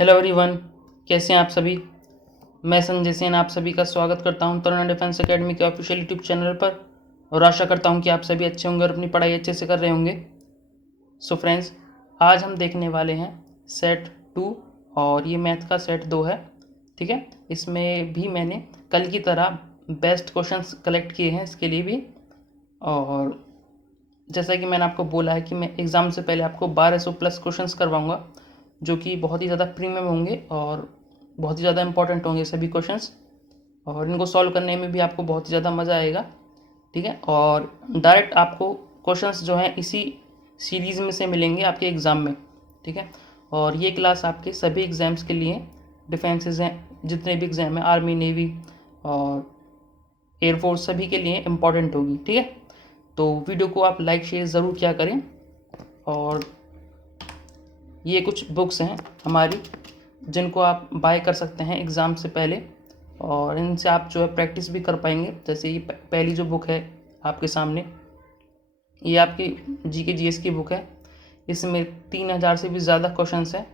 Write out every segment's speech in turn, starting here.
Hello everyone, कैसे हैं आप सभी। मैं संजय सेन आप सभी का स्वागत करता हूं तरुण डिफेंस एकेडमी के ऑफिशियल यूट्यूब चैनल पर और आशा करता हूं कि आप सभी अच्छे होंगे और अपनी पढ़ाई अच्छे से कर रहे होंगे। सो फ्रेंड्स, आज हम देखने वाले हैं सेट 2 और ये मैथ का सेट 2 है। ठीक है, इसमें भी मैंने कल की तरह बेस्ट क्वेश्चंस कलेक्ट किए हैं इसके लिए भी। और जैसा कि मैंने आपको बोला है कि मैं एग्ज़ाम से पहले आपको 1200 प्लस क्वेश्चंस करवाऊंगा, जो कि बहुत ही ज़्यादा प्रीमियम होंगे और बहुत ही ज़्यादा इंपॉर्टेंट होंगे सभी क्वेश्चंस, और इनको सॉल्व करने में भी आपको बहुत ही ज़्यादा मज़ा आएगा। ठीक है, और डायरेक्ट आपको क्वेश्चंस जो हैं इसी सीरीज़ में से मिलेंगे आपके एग्ज़ाम में। ठीक है, और ये क्लास आपके सभी एग्ज़ाम्स के लिए, डिफेंसेस हैं जितने भी एग्ज़ाम हैं, आर्मी, नेवी और एयरफोर्स, सभी के लिए इम्पॉर्टेंट होगी। ठीक है, तो वीडियो को आप लाइक शेयर ज़रूर किया करें। और ये कुछ बुक्स हैं हमारी जिनको आप बाय कर सकते हैं एग्ज़ाम से पहले, और इनसे आप जो है प्रैक्टिस भी कर पाएंगे। जैसे ये पहली जो बुक है आपके सामने, ये आपकी जीके जीएस की बुक है। इसमें 3000 से भी ज़्यादा क्वेश्चंस हैं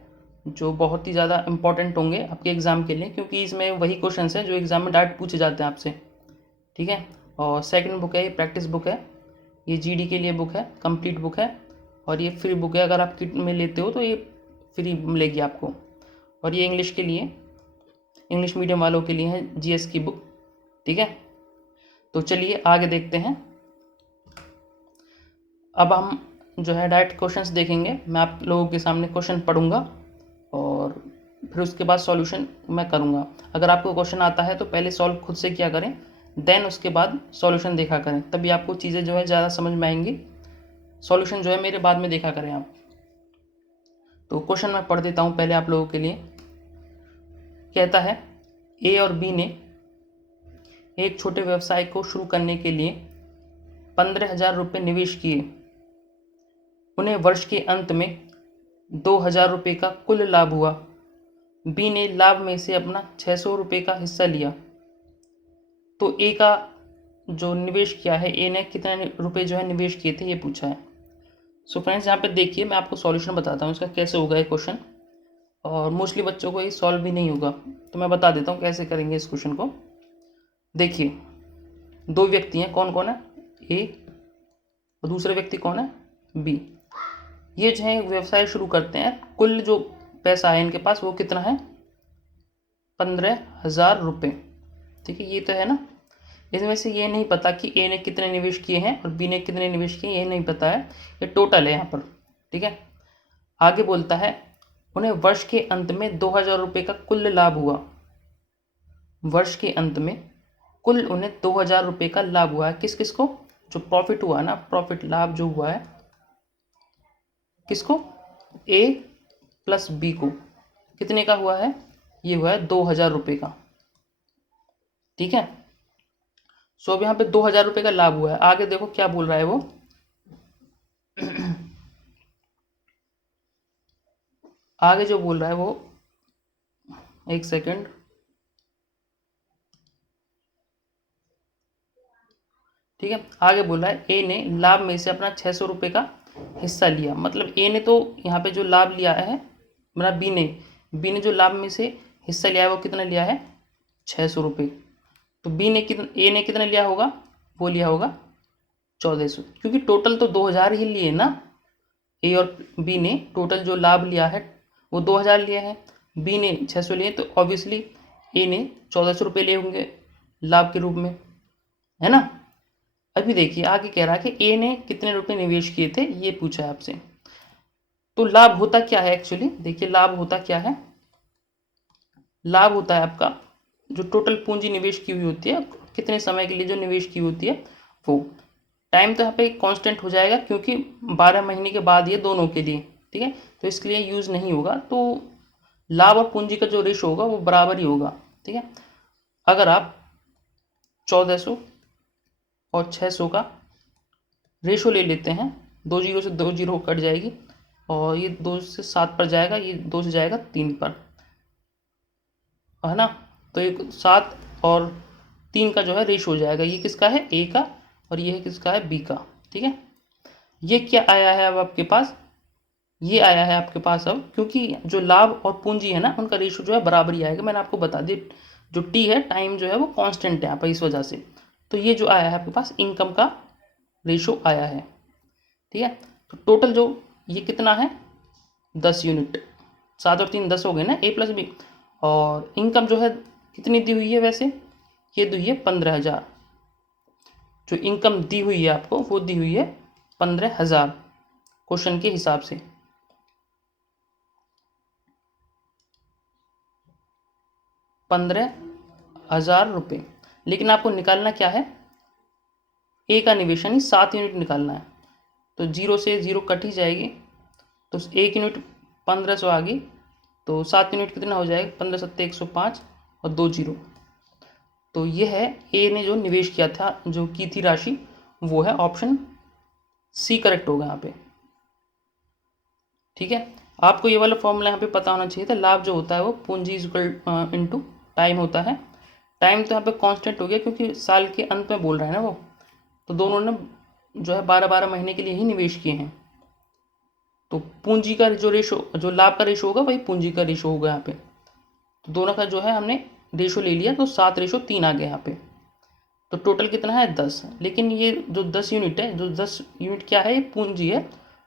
जो बहुत ही ज़्यादा इंपॉर्टेंट होंगे आपके एग्ज़ाम के लिए, क्योंकि इसमें वही क्वेश्चंस हैं जो एग्ज़ाम में डायरेक्ट पूछे जाते हैं आपसे। ठीक है, और सेकंड बुक है, ये प्रैक्टिस बुक है, ये जीडी के लिए बुक है, कंप्लीट बुक है, और ये फ्री बुक है। अगर आप किट में लेते हो तो ये फ्री मिलेगी आपको। और ये इंग्लिश के लिए, इंग्लिश मीडियम वालों के लिए है जीएस की बुक। ठीक है, तो चलिए आगे देखते हैं। अब हम जो है डायरेक्ट क्वेश्चंस देखेंगे। मैं आप लोगों के सामने क्वेश्चन पढ़ूंगा और फिर उसके बाद सॉल्यूशन मैं करूंगा। अगर आपको क्वेश्चन आता है तो पहले सॉल्व खुद से किया करें, देन उसके बाद सॉल्यूशन देखा करें, तभी आपको चीज़ें जो है ज़्यादा समझ में आएंगी। सॉल्यूशन जो है मेरे बाद में देखा करें आप। तो क्वेश्चन मैं पढ़ देता हूँ पहले आप लोगों के लिए। कहता है, ए और बी ने एक छोटे व्यवसाय को शुरू करने के लिए 15,000 रुपये निवेश किए। उन्हें वर्ष के अंत में 2,000 रुपये का कुल लाभ हुआ। बी ने लाभ में से अपना 600 रुपये का हिस्सा लिया। तो ए का जो निवेश किया है, ए ने कितने रुपए जो है निवेश किए थे, ये पूछा है। सो फ्रेंड्स, यहाँ पे देखिए मैं आपको सॉल्यूशन बताता हूँ इसका कैसे होगा ये क्वेश्चन, और मोस्टली बच्चों को ये सॉल्व भी नहीं होगा, तो मैं बता देता हूँ कैसे करेंगे इस क्वेश्चन को। देखिए, दो व्यक्ति हैं, कौन कौन है, ए, और दूसरे व्यक्ति कौन है, बी। ये जो है व्यवसाय शुरू करते हैं। कुल जो पैसा है इनके पास वो कितना है, 15,000 रुपये। ठीक है, ये तो है ना। इसमें से ये नहीं पता कि ए ने कितने निवेश किए हैं और बी ने कितने निवेश किए, ये नहीं पता है, ये टोटल है यहाँ पर। ठीक है, आगे बोलता है, उन्हें वर्ष के अंत में 2,000 रुपये का कुल लाभ हुआ। वर्ष के अंत में कुल उन्हें 2,000 रुपये का लाभ हुआ है। किस किस को, जो प्रॉफिट हुआ ना, प्रॉफिट लाभ जो हुआ है, किसको, ए प्लस बी को, कितने का हुआ है, ये हुआ है 2,000 रुपये का। ठीक है, सो अब यहाँ पे 2,000 रुपये का लाभ हुआ है। आगे देखो क्या बोल रहा है वो, आगे जो बोल रहा है वो, एक सेकंड, ठीक है, आगे बोल रहा है, ए ने लाभ में से अपना 600 रुपये का हिस्सा लिया। मतलब ए ने तो यहाँ पे जो लाभ लिया है, मतलब बी ने जो लाभ में से हिस्सा लिया है वो कितना लिया है, 600 रुपये। तो बी ने कितना, ए ने कितना लिया होगा, वो लिया होगा 1,400, क्योंकि टोटल तो 2,000 ही लिए ना। ए और बी ने टोटल जो लाभ लिया है वो 2,000 लिया है, बी ने 600 लिए, तो ऑब्वियसली ए ने 1,400 रुपये लिए होंगे लाभ के रूप में, है ना। अभी देखिए आगे कह रहा है कि ए ने कितने रुपए निवेश किए थे, ये पूछा है आपसे। तो लाभ होता क्या है एक्चुअली, देखिए लाभ होता क्या है, लाभ होता है आपका जो टोटल पूंजी निवेश की हुई होती है, कितने समय के लिए जो निवेश की होती है वो। टाइम तो यहाँ पे कांस्टेंट हो जाएगा क्योंकि 12 महीने के बाद ये दोनों के लिए, ठीक है, तो इसके लिए यूज़ नहीं होगा। तो लाभ और पूंजी का जो रेशो होगा वो बराबर ही होगा। ठीक है, अगर आप 1,400 और 600 का रेशो ले लेते हैं, 2 जीरो से 2 जीरो कट जाएगी, और ये 2 से 7 पर जाएगा, ये 2 से जाएगा 3 पर, है ना। तो ये 7 और 3 का जो है रेशो हो जाएगा। ये किसका है, ए का, और ये है किसका है, बी का। ठीक है, ये क्या आया है अब आपके पास, ये आया है आपके पास अब, क्योंकि जो लाभ और पूंजी है ना उनका रेशो जो है बराबर ही आएगा। मैंने आपको बता दिया जो टी है, टाइम जो है वो कांस्टेंट है यहाँ पर, इस वजह से। तो ये जो आया है आपके पास इनकम का रेशो आया है, ठीक है। तो टोटल जो ये कितना है 10 यूनिट, 7 और 3 10 हो गए ना, ए प्लस बी। और इनकम जो है कितनी दी हुई है वैसे, ये दी हुई है 15,000। जो इनकम दी हुई है आपको वो दी हुई है 15,000 क्वेश्चन के हिसाब से। 15,000 रुपये। लेकिन आपको निकालना क्या है, ए का निवेशन ही 7 यूनिट निकालना है। तो 0 से 0 कट ही जाएगी, तो 1 यूनिट 1500 आ गई, तो 7 यूनिट कितना हो जाएगा, 15 सत्ते 105 और 2 जीरो। तो ये है ए ने जो निवेश किया था, जो की थी राशि, वो है ऑप्शन सी करेक्ट होगा यहाँ पे, ठीक है। आपको ये वाला फॉर्मूला यहाँ पे पता होना चाहिए था। लाभ जो होता है वो पूंजी इक्वल इनटू टाइम होता है। टाइम तो यहाँ पे कांस्टेंट हो गया क्योंकि साल के अंत में बोल रहा है ना वो, तो दोनों ने जो है 12-12 महीने के लिए ही निवेश किए हैं। तो पूंजी का जो रेशो, जो लाभ का रेशो होगा वही पूंजी का रेशो होगा यहाँ पे। तो दोनों का जो है हमने रेशो ले लिया, तो 7:3 आ गया यहाँ पे। तो टोटल कितना है 10। लेकिन ये जो 10 यूनिट है, जो 10 यूनिट क्या है, ये पूंजी है।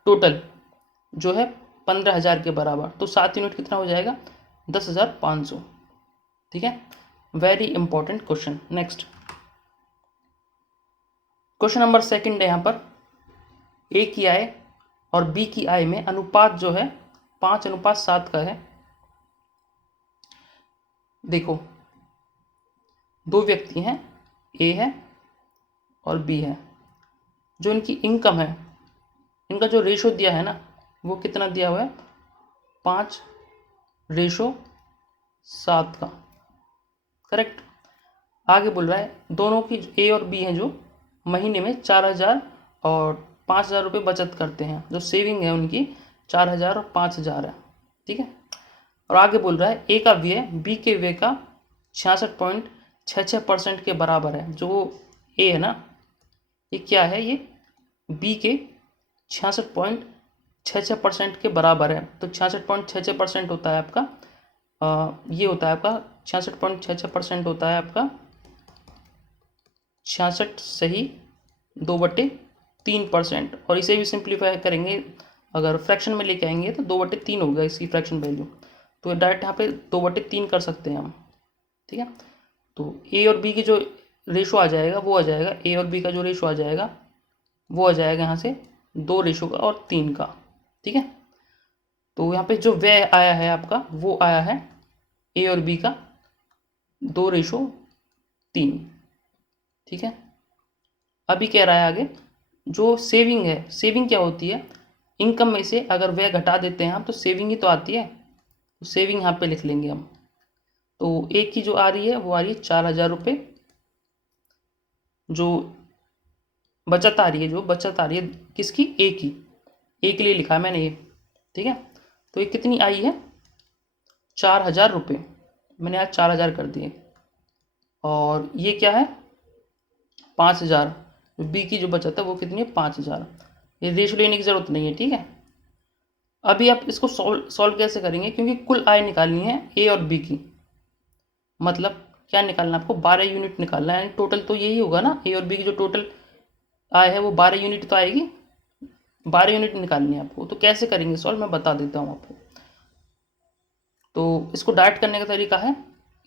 टोटल जो है 15,000 के बराबर, तो 7 यूनिट कितना हो जाएगा 10,500, ठीक है। Very important question. Next question number 2 है यहाँ पर। ए की आय और बी की आय में अनुपात जो है 5:7 का है। देखो, दो व्यक्ति हैं, ए है और बी है। जो इनकी इनकम है, इनका जो रेशो दिया है ना, वो कितना दिया हुआ है 5:7 का, करेक्ट। आगे बोल रहा है दोनों की, ए और बी हैं, जो महीने में 4,000 और 5,000 रुपये बचत करते हैं। जो सेविंग है उनकी 4,000 और 5,000 है, ठीक है। और आगे बोल रहा है ए का व्यय बी के व्यय का 66.66% के बराबर है। जो ए है ना, ये क्या है, ये बी के 66.66% के बराबर है। तो 66.66% होता है आपका, ये होता है आपका 66.66% होता है आपका 66 सही 2/3%। और इसे भी सिंप्लीफाई करेंगे, अगर फ्रैक्शन में लेके आएंगे तो 2/3 होगा इसकी फ्रैक्शन वैल्यू। तो डायरेक्ट यहाँ पे 2/3 कर सकते हैं हम, ठीक है। तो ए और बी की जो रेशो आ जाएगा वो आ जाएगा, ए और बी का जो रेशो आ जाएगा वो आ जाएगा यहाँ से 2 रेशो का और 3 का, ठीक है। तो यहाँ पे जो व्यय आया है आपका वो आया है ए और बी का 2:3, ठीक है। अभी कह रहा है आगे, जो सेविंग है, सेविंग क्या होती है, इनकम में से अगर व्यय घटा देते हैं हम तो सेविंग ही तो आती है। तो सेविंग यहाँ पे लिख लेंगे हम। तो एक की जो आ रही है वो आ रही है 4,000 रुपये। जो बचत आ रही है, जो बचत आ रही है किसकी, ए की, ए के लिए लिखा है मैंने ये, ठीक है। तो ये कितनी आई है 4,000 रुपये, मैंने आज 4,000 कर दिए। और ये क्या है 5,000, बी की जो बचत है वो कितनी है 5,000। ये रेशो लेने की ज़रूरत नहीं है, ठीक है। अभी आप इसको सॉल्व कैसे करेंगे, क्योंकि कुल आय निकालनी है ए और बी की। मतलब क्या निकालना है आपको, 12 यूनिट निकालना है। यानी टोटल तो यही होगा ना, ए और बी की जो टोटल आय है वो 12 यूनिट तो आएगी। 12 यूनिट निकालनी है आपको। तो कैसे करेंगे सॉल्व, मैं बता देता हूँ आपको। तो इसको डायरेक्ट करने का तरीका है,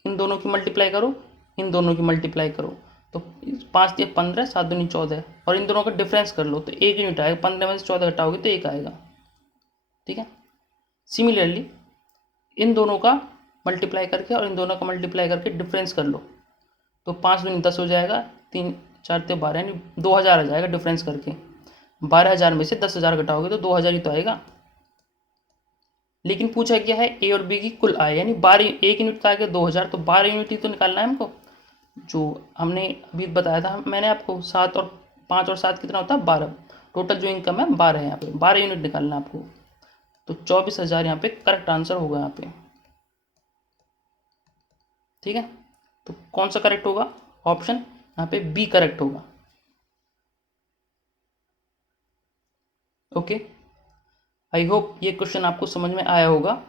इन दोनों की मल्टीप्लाई करो, इन दोनों की मल्टीप्लाई करो। तो 5 दिया 15, 7 दूनी 14, और इन दोनों का डिफरेंस कर लो तो 1 यूनिट आएगा। 15 में से 14 घटाओगे तो 1 आएगा, ठीक है। सिमिलरली इन दोनों का मल्टीप्लाई करके और इन दोनों का मल्टीप्लाई करके डिफरेंस कर लो। तो 5 दूनी 10 हो जाएगा, 3 4 ते 12, यानी 2,000 आ जाएगा डिफरेंस करके। 12,000 में से 10,000 घटाओगे तो 2,000 ही तो आएगा। लेकिन पूछा क्या है ए और बी की कुल आय, यानी 12, 1 यूनिट का आगे 2,000, तो 12 यूनिट ही तो निकालना है हमको। जो हमने अभी बताया था मैंने आपको, 7 और 5 और 7 कितना होता है 12। टोटल जो इनकम है 12 है, यहाँ पे 12 यूनिट निकालना है आपको। तो 24,000 यहाँ पे करेक्ट आंसर होगा यहाँ पे, ठीक है। तो कौन सा करेक्ट होगा, ऑप्शन यहाँ पे बी करेक्ट होगा, ओके। आई होप ये क्वेश्चन आपको समझ में आया होगा।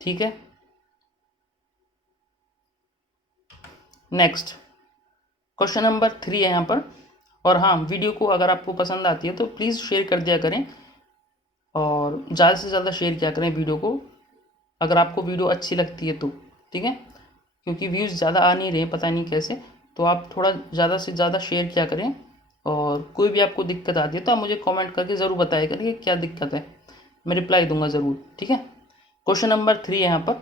ठीक है, नेक्स्ट क्वेश्चन नंबर 3 है यहाँ पर। और हाँ, वीडियो को अगर आपको पसंद आती है तो प्लीज़ शेयर कर दिया करें और ज़्यादा से ज़्यादा शेयर किया करें वीडियो को, अगर आपको वीडियो अच्छी लगती है तो। ठीक है, क्योंकि व्यूज़ ज़्यादा आ नहीं रहे, पता नहीं कैसे, तो आप थोड़ा ज़्यादा से ज़्यादा शेयर किया करें। और कोई भी आपको दिक्कत आती है तो आप मुझे कमेंट करके ज़रूर बताया करिए क्या दिक्कत है, मैं रिप्लाई दूंगा ज़रूर। ठीक है, क्वेश्चन नंबर 3 है यहाँ पर।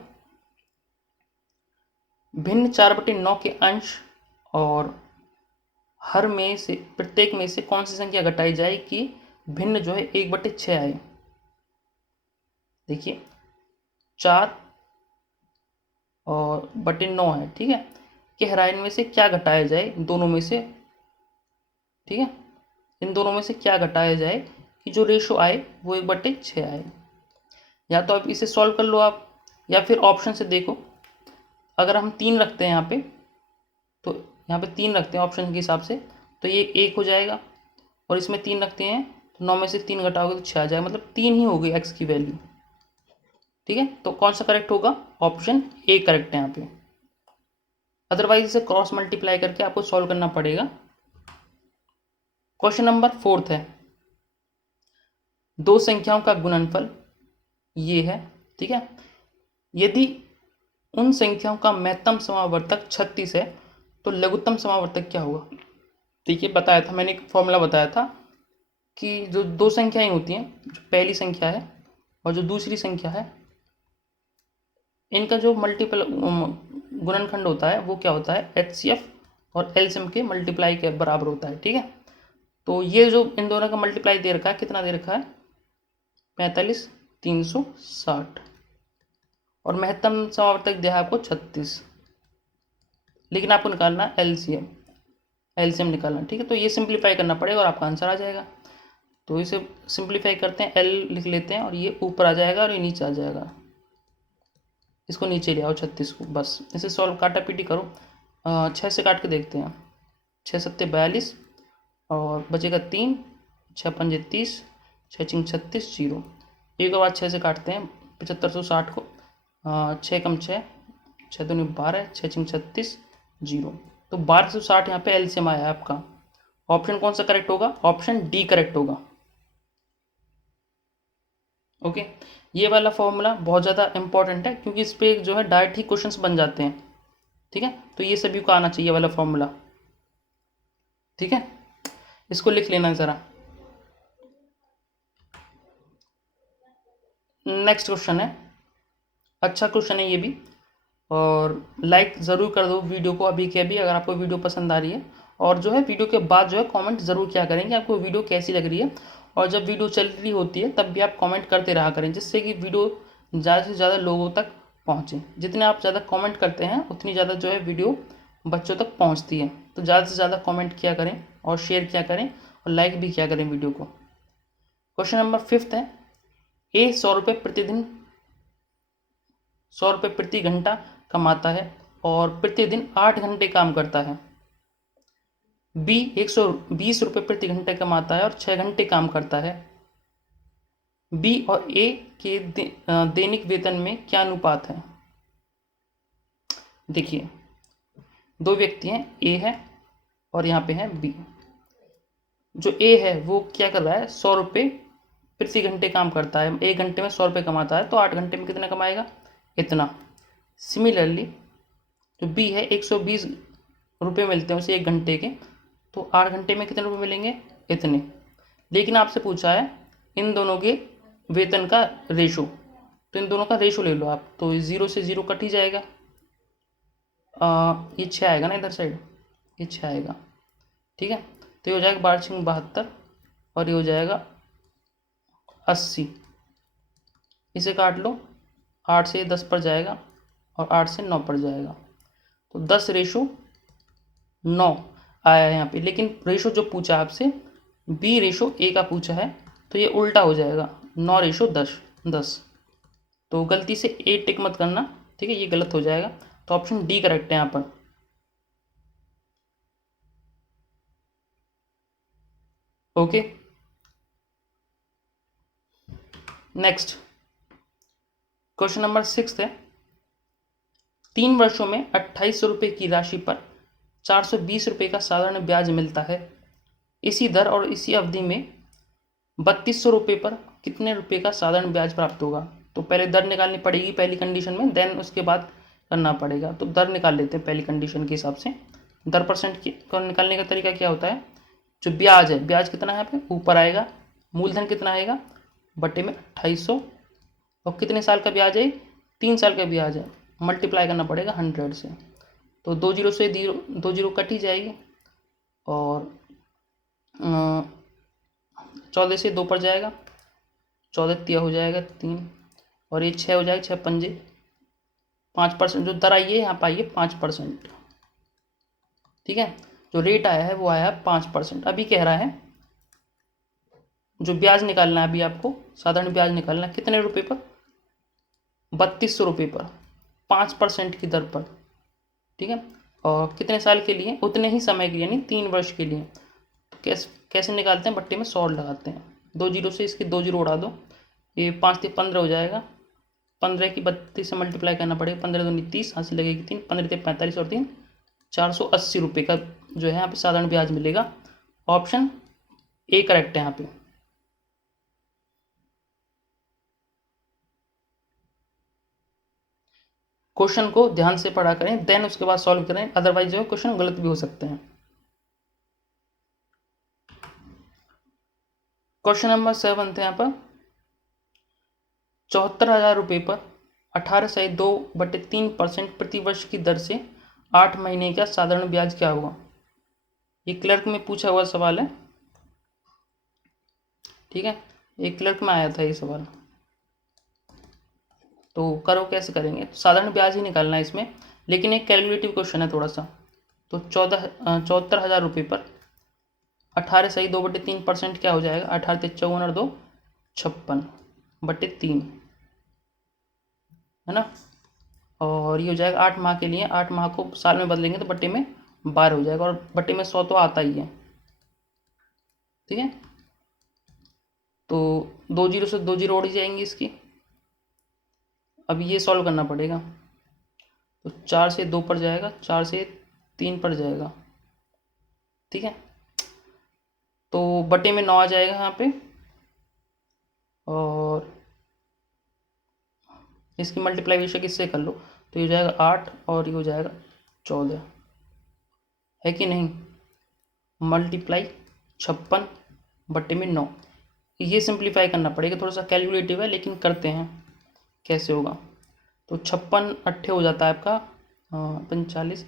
भिन्न 4/9 के अंश और हर में से प्रत्येक में से कौन सी संख्या घटाई जाए कि भिन्न जो है 1/6 आए। देखिए 4 और बटे 9 है, ठीक है, कि हर में से क्या घटाया जाए दोनों में से। ठीक है, इन दोनों में से क्या घटाया जाए कि जो रेशो आए वो 1/6 आए। या तो आप इसे सॉल्व कर लो आप, या फिर ऑप्शन से देखो। अगर हम 3 रखते हैं यहाँ पे, तो यहाँ पे 3 रखते हैं ऑप्शन के हिसाब से, तो ये 1 हो जाएगा। और इसमें 3 रखते हैं तो 9 में से 3 घटाओगे तो 6 आ जाएगा, मतलब 3 ही हो गई एक्स की वैल्यू। ठीक है, तो कौन सा करेक्ट होगा? ऑप्शन ए करेक्ट है यहाँ पे। अदरवाइज इसे क्रॉस मल्टीप्लाई करके आपको सॉल्व करना पड़ेगा। क्वेश्चन नंबर 4 है, दो संख्याओं का गुणनफल ये है। ठीक है, यदि उन संख्याओं का महत्तम समावर्तक 36 है तो लघुत्तम समावर्तक क्या होगा? देखिए बताया था मैंने, एक फॉर्मूला बताया था कि जो दो संख्याएं होती हैं, जो पहली संख्या है और जो दूसरी संख्या है, इनका जो मल्टीपल गुणनखंड होता है वो क्या होता है? HCF और एलसीएम के मल्टीप्लाई के बराबर होता है। ठीक है, तो ये जो इन दोनों का मल्टीप्लाई दे रखा है, कितना दे रखा है? 45 360, और महत्तम समावर्तक दिया है आपको 36, लेकिन आपको निकालना है एलसीएम, एलसीएम निकालना। ठीक है, तो ये सिंप्लीफाई करना पड़ेगा और आपका आंसर आ जाएगा। तो इसे सिंप्लीफाई करते हैं, एल लिख लेते हैं और ये ऊपर आ जाएगा और ये नीचे आ जाएगा। इसको नीचे ले आओ 36 को, बस इसे सॉल्व काटा पीटी करो। 6 से काट के देखते हैं, 6 सत्ते 42 और बचेगा 3, 6 पंजे 30, 6 चिंग 36, 0। एक बाद 6 से काटते हैं 7560 को, 6 कम 6, 6 दूनी 12, 6 चिंग 36, 0। तो 1260 यहाँ पे एलसीएम आया है आपका। ऑप्शन कौन सा करेक्ट होगा? ऑप्शन डी करेक्ट होगा। ओके, ये वाला फॉर्मूला बहुत ज़्यादा इंपॉर्टेंट है क्योंकि इस पे जो है डायरेक्ट ही क्वेश्चंस बन जाते हैं। ठीक है, तो ये सभी को आना चाहिए वाला फॉर्मूला। ठीक है, इसको लिख लेना ज़रा। नेक्स्ट क्वेश्चन है, अच्छा क्वेश्चन है ये भी, और लाइक ज़रूर कर दो वीडियो को अभी के अभी अगर आपको वीडियो पसंद आ रही है। और जो है वीडियो के बाद जो है कमेंट ज़रूर किया करें कि आपको वीडियो कैसी लग रही है। और जब वीडियो चल रही होती है तब भी आप कमेंट करते रहा करें, जिससे कि वीडियो ज़्यादा से ज़्यादा लोगों तक पहुँचे। जितने आप ज़्यादा कमेंट करते हैं उतनी ज़्यादा जो है वीडियो बच्चों तक पहुँचती है। तो ज़्यादा से ज़्यादा कमेंट किया करें और शेयर किया करें और लाइक भी किया करें वीडियो को। क्वेश्चन नंबर 5 है, ए 100 रुपये प्रतिदिन 100 रुपये प्रति घंटा कमाता है और प्रतिदिन 8 घंटे काम करता है। बी 120 रुपये प्रति घंटे कमाता है और 6 घंटे काम करता है। बी और ए के दैनिक वेतन में क्या अनुपात है? देखिए दो व्यक्ति हैं, ए है और यहाँ पे है बी। जो ए है वो क्या कर रहा है? 100 रुपये प्रति घंटे काम करता है, 1 घंटे में 100 रुपये कमाता है, तो 8 घंटे में कितना कमाएगा? इतना। सिमिलरली जो बी है 120 रुपये मिलते हैं उसे 1 घंटे के, तो 8 घंटे में कितने रुपये मिलेंगे? इतने। लेकिन आपसे पूछा है इन दोनों के वेतन का रेशो, तो इन दोनों का रेशो ले लो आप, तो 0 से 0 कट ही जाएगा। ये 6 आएगा ना इधर साइड, ये 6 आएगा। ठीक है, तो ये हो जाएगा 12×72 और ये हो जाएगा 80। इसे काट लो, 8 से 10 पर जाएगा और 8 से 9 पर जाएगा, तो 10:9 आया है यहाँ पे। लेकिन रेशो जो पूछा आपसे B:A का पूछा है, तो ये उल्टा हो जाएगा 9:10। तो गलती से ए टिक मत करना, ठीक है, ये गलत हो जाएगा। तो ऑप्शन डी करेक्ट है यहाँ पर। ओके, नेक्स्ट क्वेश्चन नंबर 6 है, 3 वर्षों में 2800 रुपये की राशि पर 420 रुपये का साधारण ब्याज मिलता है। इसी दर और इसी अवधि में 3200 रुपये पर कितने रुपये का साधारण ब्याज प्राप्त होगा। तो पहले दर निकालनी पड़ेगी पहली कंडीशन में, देन उसके बाद करना पड़ेगा। तो दर निकाल लेते हैं पहली कंडीशन के हिसाब से। दर परसेंट को निकालने का तरीका क्या होता है, जो ब्याज है, ब्याज कितना है यहाँ पे ऊपर आएगा, मूलधन कितना आएगा बटे में 2800, और कितने साल का ब्याज है, 3 साल का ब्याज है, मल्टीप्लाई करना पड़ेगा 100 से। तो 2 जीरो से 2 जीरो कट ही जाएगी, और 14 से 2 पर जाएगा, 14 तिया हो जाएगा 3, और ये 6 हो जाएगा, 6 पंजे 5%। जो दर आई है यहाँ पर आई है 5%। ठीक है, जो रेट आया है वो आया है 5%। अभी कह रहा है जो ब्याज निकालना है, अभी आपको साधारण ब्याज निकालना है कितने रुपए पर, 3200 रुपये पर 5% की दर पर। ठीक है, और कितने साल के लिए, उतने ही समय के लिए, यानी 3 वर्ष के लिए। तो कैसे निकालते हैं, बट्टे में 100 लगाते हैं, 2 जीरो से इसके 2 जीरो उड़ा दो, ये 5 से 15 हो जाएगा, 15 की 32 से मल्टीप्लाई करना पड़ेगा, 15 दूनी 30, हाथ से लगेगी 3, 15 से 45 और 3 480 रुपये का जो है यहाँ पे साधारण ब्याज मिलेगा। ऑप्शन ए करेक्ट है यहाँ पे। क्वेश्चन को ध्यान से पढ़ा करें, देन उसके बाद सॉल्व करें, अदरवाइज जो है क्वेश्चन गलत भी हो सकते हैं। क्वेश्चन नंबर 7 थे यहाँ पर, 74,000 रुपये पर 18/2/3% प्रतिवर्ष की दर से 8 महीने का साधारण ब्याज क्या होगा। ये क्लर्क में पूछा हुआ सवाल है। ठीक है, एक क्लर्क में आया था ये सवाल। तो करो, कैसे करेंगे, तो साधारण ब्याज ही निकालना है इसमें, लेकिन एक कैलकुलेटिव क्वेश्चन है थोड़ा सा। तो 74,000 रुपये पर 18/2/3% क्या हो जाएगा, 18 × 54 और 2 56/3 है ना। और ये हो जाएगा 8 माह के लिए, 8 माह को साल में बदलेंगे तो बट्टे में 12 हो जाएगा, और बट्टे में 100 तो आता ही है। ठीक है, तो 2 जीरो से 2 जीरो उड़ जाएंगी इसकी। अब ये सॉल्व करना पड़ेगा, तो 4 से 2 पर जाएगा, 4 से 3 पर जाएगा। ठीक है, तो बटे में 9 आ जाएगा यहाँ पे, और इसकी मल्टीप्लाइकेशन किससे कर लो, तो ये हो जाएगा 8 और ये हो जाएगा 14, है कि नहीं। मल्टीप्लाई 56/9, ये सिंप्लीफाई करना पड़ेगा, थोड़ा सा कैलकुलेटिव है लेकिन करते हैं कैसे होगा। तो 56 अट्ठे हो जाता है आपका 45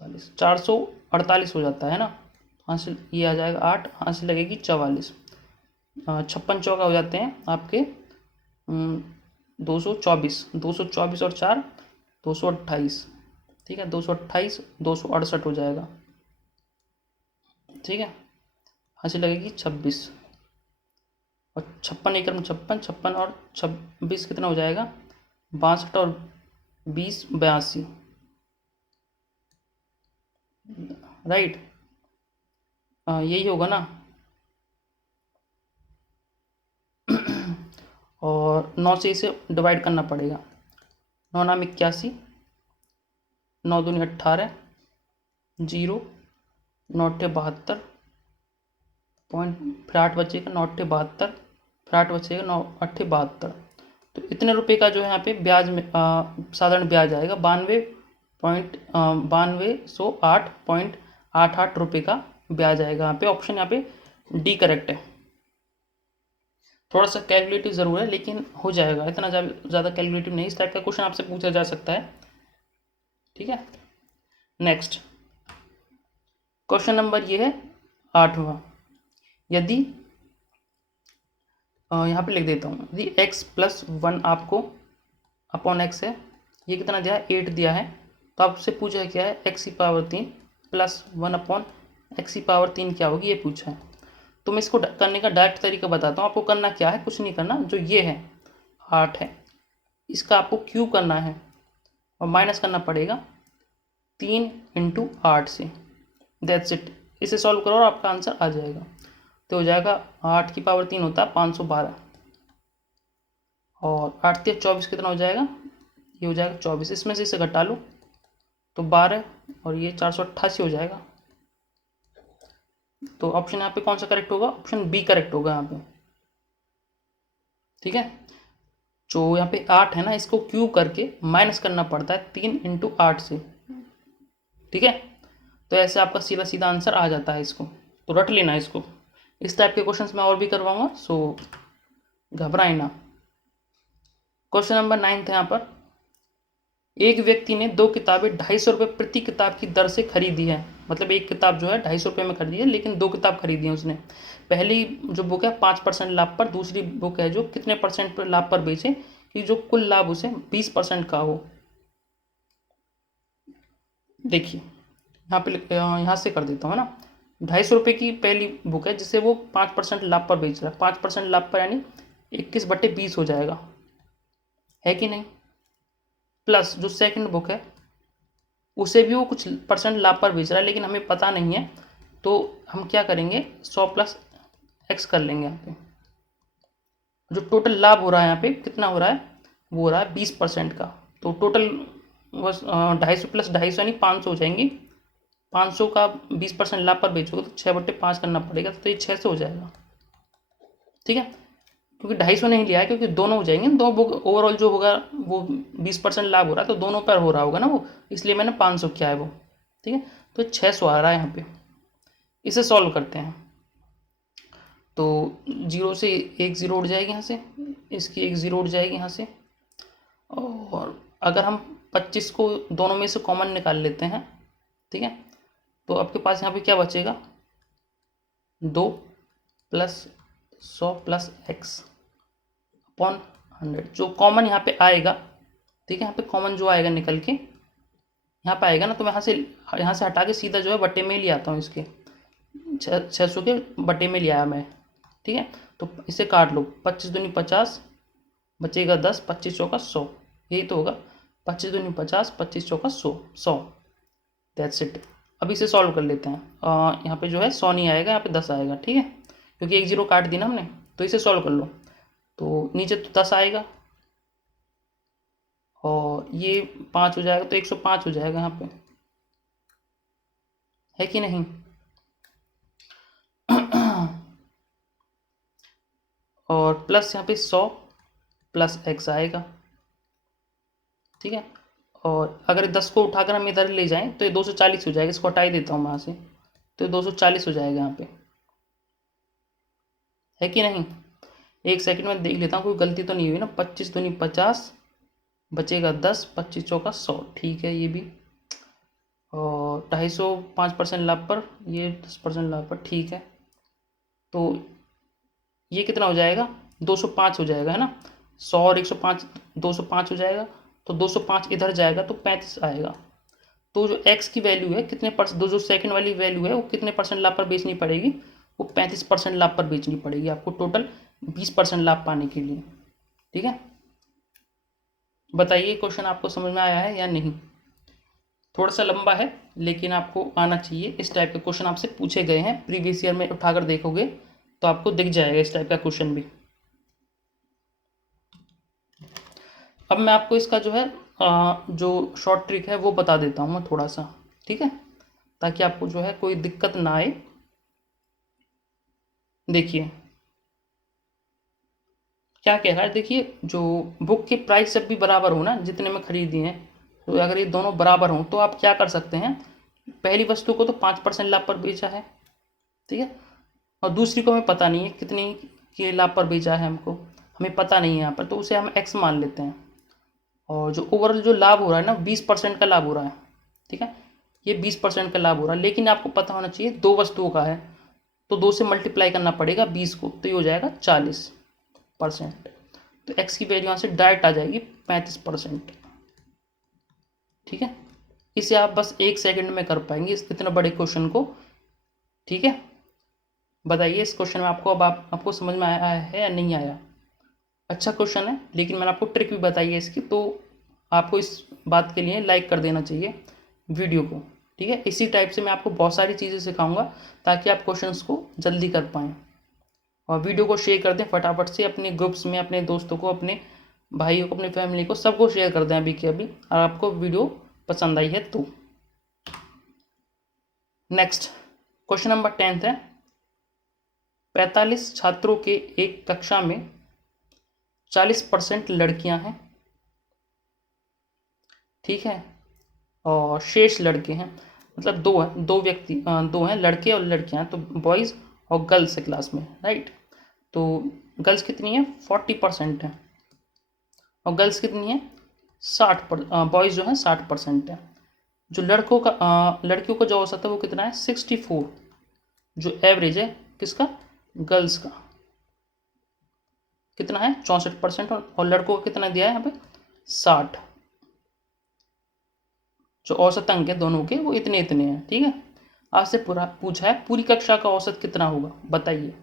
45 448 हो जाता है ना। यहाँ से ये आ जाएगा 8, यहाँ से लगेगी 44, 56 चौका हो जाते हैं आपके 224, 224 और 4 228। ठीक है, 228 268 हो जाएगा। ठीक है, यहाँ से लगेगी 26, और 56 एक 56, 56 और 26 कितना हो जाएगा, 62 और 20 82, राइट। यही होगा ना। और 9 से इसे डिवाइड करना पड़ेगा, 9 नाम 81, 9 दूनी 18, 0 9 अट्ठे 72 पॉइंट, फिर 8 बचेगा, 9 अट्ठे 72, फिर 8 बचेगा, 9 अट्ठे 72। तो इतने रुपए का जो है यहाँ पे ब्याज में साधारण ब्याज आएगा 92,888 रुपये का ब्याज आएगा यहाँ पे। ऑप्शन यहाँ पे डी करेक्ट है। थोड़ा सा कैलकुलेटिव ज़रूर है लेकिन हो जाएगा, इतना ज़्यादा कैलकुलेटिव नहीं। इस टाइप का क्वेश्चन आपसे पूछा जा सकता है। ठीक है, नेक्स्ट क्वेश्चन नंबर ये है 8वां। यदि यहाँ पे लिख देता हूँ, यदि x + 1 आपको अपॉन x है, ये कितना दिया है 8 दिया है, तो आपसे पूछा है क्या है x³ + 1 अपॉन x³ क्या होगी, ये पूछा है। तो मैं इसको करने का डायरेक्ट तरीका बताता हूँ। आपको करना क्या है, कुछ नहीं करना, जो ये है 8 है, इसका आपको क्यूब करना है और माइनस करना पड़ेगा 3 × 8 से, दैट्स इट। इसे सॉल्व करो और आपका आंसर आ जाएगा। तो हो जाएगा 8³ 3 होता है 512, और 8 तिया 24 कितना हो जाएगा, ये हो जाएगा 24। इसमें से इसे घटा लो तो 12 और ये 488 हो जाएगा। तो ऑप्शन यहाँ पे कौन सा करेक्ट होगा, ऑप्शन बी करेक्ट होगा यहाँ पे। ठीक है, जो यहाँ पे 8 है ना, इसको क्यूब करके माइनस करना पड़ता है 3 × 8 से। ठीक है, तो ऐसे आपका सीधा सीधा आंसर आ जाता है इसको, तो रट लेना इसको। इस टाइप के क्वेश्चंस मैं और भी करवाऊंगा, सो घबराए ना। क्वेश्चन नंबर 9 है यहाँ पर, एक व्यक्ति ने 2 किताबें 250 रुपये प्रति किताब की दर से खरीदी है। मतलब एक किताब जो है 250 रुपये में खरीदी है, लेकिन 2 किताब खरीदी है उसने। पहली जो बुक है 5% लाभ पर, दूसरी बुक है जो कितने परसेंट पर लाभ पर बेचे कि जो कुल लाभ उसे 20% का हो। देखिए यहाँ से कर देता हूँ ना, 250 रुपये की पहली बुक है जिसे वो 5% लाभ पर बेच रहा है। 5% लाभ पर यानी 21/20 हो जाएगा, है कि नहीं। प्लस जो सेकंड बुक है उसे भी वो कुछ परसेंट लाभ पर बेच रहा है, लेकिन हमें पता नहीं है, तो हम क्या करेंगे 100 + x कर लेंगे। यहाँ पे जो टोटल लाभ हो रहा है यहाँ पे कितना हो रहा है, वो हो रहा है 20% का। तो टोटल बस 250 + 250 यानी 500 हो जाएंगी। 500 का 20% लाभ पर बेचोगे तो 6/5 करना पड़ेगा, तो ये 600 हो जाएगा। ठीक है, क्योंकि 250 नहीं लिया है, क्योंकि दोनों हो जाएंगे, दो बुक ओवरऑल जो होगा वो 20% लाभ हो रहा है, तो दोनों पर हो रहा होगा ना वो, इसलिए मैंने 500 किया है वो। ठीक है, तो 600 आ रहा है यहाँ पे। इसे सॉल्व करते हैं, तो 0 से 1 0 उड़ जाएगी यहाँ से, इसकी 1 0 उड़ जाएगी यहाँ से, और अगर हम 25 को दोनों में से कॉमन निकाल लेते हैं, ठीक है, तो आपके पास यहाँ पे क्या बचेगा, 2 + 100 + x अपॉन 100। जो कॉमन यहाँ पे आएगा, ठीक है, यहाँ पे कॉमन जो आएगा निकल के यहाँ पे आएगा ना, तो मैं यहाँ से हटा के सीधा जो है बटे में ले आता हूँ इसके, 600 के बटे में ले आया मैं। ठीक है, तो इसे काट लो, 25 दूनी 50 बचेगा 10, 25 चौका 100, यही तो होगा, 25 दूनी 50 25 चौका 100। That's it. अब इसे सॉल्व कर लेते हैं। यहाँ पे जो है 100 नहीं आएगा, यहाँ पे 10 आएगा। ठीक है, क्योंकि 1 0 काट दी ना हमने, तो इसे सॉल्व कर लो, तो नीचे तो 10 आएगा और ये 5 हो जाएगा, तो 105 हो जाएगा यहाँ पे, है कि नहीं। और प्लस यहाँ पे 100 + x आएगा। ठीक है, और अगर 10 को उठाकर हम इधर ले जाएं तो ये 240 हो जाएगा। इसको हटा ही देता हूँ वहाँ से, तो ये 240 हो जाएगा यहाँ पे, है कि नहीं। एक सेकंड में देख लेता हूँ कोई गलती तो नहीं हुई ना। 25 दूनी 50 बचेगा 10, 25 चौका 100, ठीक है ये भी। और 250 5% लाभ पर, ये 10% लाभ पर, ठीक है। तो ये कितना हो जाएगा, 205 हो जाएगा, है ना। 100 और 105 205 हो जाएगा, तो 205 इधर जाएगा तो 35 आएगा। तो जो x की वैल्यू है कितने परसेंट, जो सेकंड वाली वैल्यू है वो कितने परसेंट लाभ पर बेचनी पड़ेगी, वो 35% लाभ पर बेचनी पड़ेगी आपको, टोटल 20% लाभ पाने के लिए। ठीक है, बताइए क्वेश्चन आपको समझ में आया है या नहीं। थोड़ा सा लंबा है लेकिन आपको आना चाहिए। इस टाइप के क्वेश्चन आपसे पूछे गए हैं, प्रीवियस ईयर में उठाकर देखोगे तो आपको दिख जाएगा इस टाइप का क्वेश्चन भी। अब मैं आपको इसका जो है जो शॉर्ट ट्रिक है वो बता देता हूँ मैं थोड़ा सा, ठीक है, ताकि आपको जो है कोई दिक्कत ना आए। देखिए क्या कह रहा है, देखिए जो बुक के प्राइस जब भी बराबर हो ना, जितने में खरीदी हैं, तो अगर ये दोनों बराबर हों तो आप क्या कर सकते हैं, पहली वस्तु को तो 5% लाभ पर बेचा है, ठीक है, और दूसरी को हमें पता नहीं है कितनी के लाभ पर बेचा है, हमें पता नहीं है यहाँ पर, तो उसे हम x मान लेते हैं। और जो ओवरऑल जो लाभ हो रहा है ना 20% का लाभ हो रहा है, ठीक है, ये 20% का लाभ हो रहा है, लेकिन आपको पता होना चाहिए 2 वस्तुओं का है, तो 2 से मल्टीप्लाई करना पड़ेगा 20 को, तो ये हो जाएगा 40%। तो x की वैल्यू यहाँ से डायरेक्ट आ जाएगी 35%। ठीक है, इसे आप बस 1 सेकंड में कर पाएंगे इतने बड़े क्वेश्चन को। ठीक है, बताइए इस क्वेश्चन में आपको अब आपको समझ में आया है या नहीं आया। अच्छा क्वेश्चन है, लेकिन मैंने आपको ट्रिक भी बताई है इसकी, तो आपको इस बात के लिए लाइक कर देना चाहिए वीडियो को। ठीक है, इसी टाइप से मैं आपको बहुत सारी चीज़ें सिखाऊंगा ताकि आप क्वेश्चंस को जल्दी कर पाएँ। और वीडियो को शेयर कर दें फटाफट से अपने ग्रुप्स में, अपने दोस्तों को, अपने भाइयों को, अपनी फैमिली को, सबको शेयर कर दें अभी के अभी, और आपको वीडियो पसंद आई है तो। नेक्स्ट क्वेश्चन नंबर 10 है, 45 छात्रों के एक कक्षा में 40% लड़कियां हैं, ठीक है, और शेष लड़के हैं, मतलब दो है, दो व्यक्ति, दो हैं लड़के और लड़कियां, तो बॉयज़ और गर्ल्स है क्लास में, राइट। तो गर्ल्स कितनी है, 40% है, और गर्ल्स कितनी है, 60%, बॉयज़ जो है 60% है। जो लड़कियों का जो औसत है वो कितना है, 64, जो एवरेज है किसका, गर्ल्स का, कितना है 64%, और लड़कों का कितना दिया है यहाँ पे 60। जो औसत अंक है दोनों के वो इतने इतने हैं, ठीक है। आपसे पूरा पूछा है पूरी कक्षा का औसत कितना होगा, बताइए।